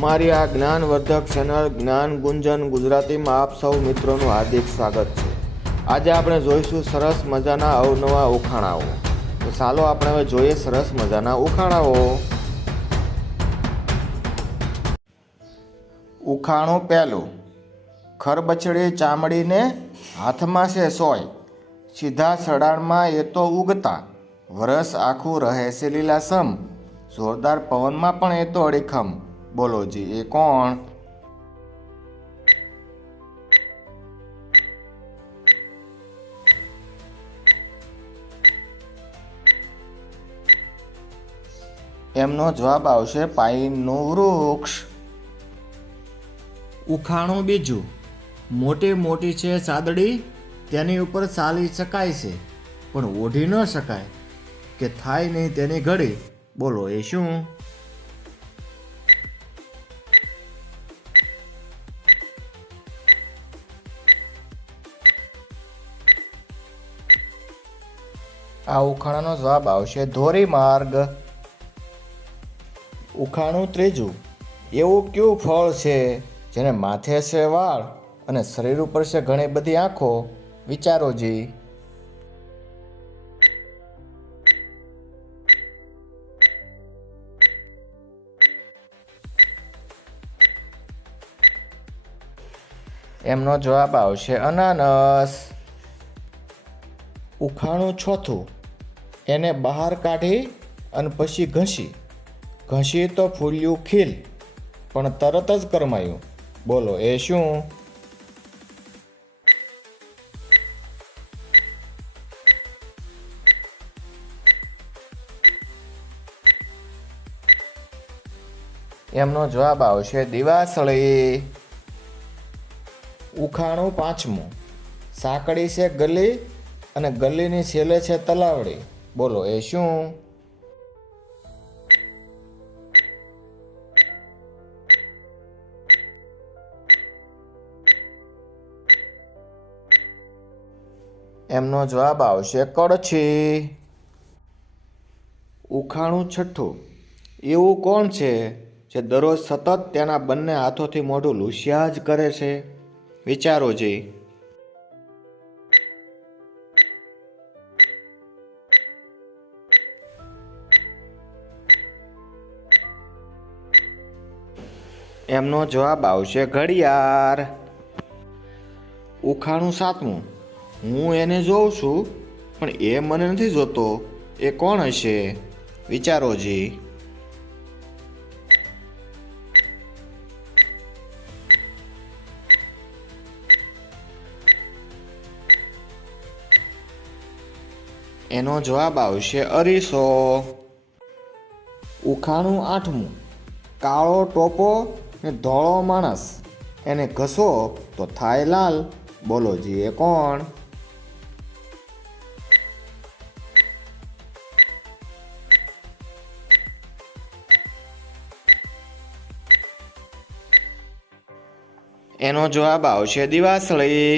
અમારી આ જ્ઞાનવર્ધક ચેનલ જ્ઞાન ગુંજન ગુજરાતીમાં આપ સૌ મિત્રોનું હાર્દિક સ્વાગત છે। આજે આપણે જોઈશું સરસ મજાના અવનવા ઉખાણાઓ। તો ચાલો આપણે હવે જોઈએ સરસ મજાના ઉખાણાઓ। ઉખાણું પહેલું। ખરબચડી ચામડીને હાથમાં છે સોય, સીધા સડાણમાં એ તો ઉગતા, વરસ આખું રહે છે લીલાસમ, જોરદાર પવનમાં પણ એ તો અડીખમ। બોલો જી, એ કોણ? એમનો જવાબ આવશે પાઈનનું વૃક્ષ। ઉખાણું બીજું। મોટી મોટી છે ચાદડી, તેની ઉપર ચાલી શકાય છે, પણ ઓઢી ન શકાય, કે થાય નહીં તેની ઘડી। બોલો એ શું? આ ઉખાણાનો જવાબ આવશે ધોરીમાર્ગ। ઉખાણું ત્રીજું। એવું કયું ફળ છે જેને માથે છે વાળ અને શરીર ઉપર છે ઘણી બધી આંખો? વિચારો જી। એમનો જવાબ આવશે અનાનસ। ઉખાણું ચોથું। એને બહાર કાઢી અને પછી ઘસી તો ફૂલ્યું ખીલ, પણ તરત જ કરમાયું। બોલો એ શું? એમનો જવાબ આવશે દિવાસળી। ઉખાણું પાંચમું। સાંકડી છે ગલી અને ગલીની છેલ્લે છે તલાવડી। બોલો એ શું? એમનો જવાબ આવશે કળછી। ઉખાણું છઠ્ઠું। એવું કોણ છે જે દરરોજ સતત તેના બંને હાથોથી મોઢું લૂછ્યા જ કરે છે? વિચારો જી। એમનો જવાબ આવશે ઘડિયાળ। ઉખાણું સાતમું। હું એને જોઉં છું પણ એ મને નથી જોતો, એ કોણ હશે? વિચારો જી। એનો જવાબ આવશે અરીસો। ઉખાણું આઠમું। કાળો ટોપો ને ધોળો માણસ, એને ઘસો તો થાય લાલ। બોલો જી, એ કોણ? એનો જવાબ આવશે દિવાસળી।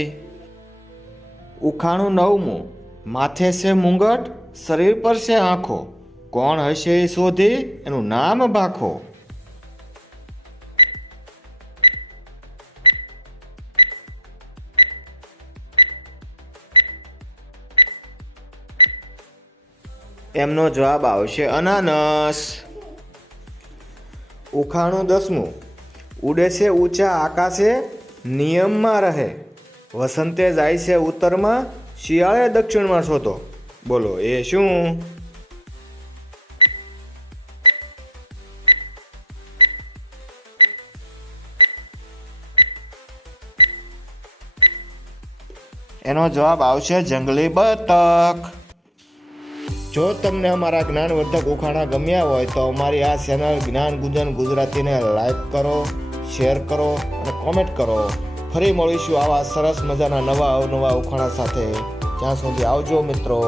ઉખાણું નવમું। માથે છે મુંગટ, શરીર પર છે આંખો, કોણ હશે એ શોધી એનું નામ ભાખો। એમનો જવાબ આવશે અનાનસ। ઉખાણું દસમું। ઉડે છે ઊંચા આકાશે, નિયમમાં રહે, વસંતે જાય છે ઉત્તરમાં, શિયાળે દક્ષિણમાં શોધો। બોલો એ શું? એનો જવાબ આવશે જંગલી બતક। જો તમને અમારા જ્ઞાનવર્ધક ઉખાણા ગમ્યા હોય તો અમારી આ ચેનલ જ્ઞાન ગુંજન ગુજરાતીને લાઈક કરો, શેર કરો અને કોમેન્ટ કરો। ફરી મળીશું આવા સરસ મજાના નવા અવનવા ઉખાણા સાથે। ત્યાં સુધી આવજો મિત્રો।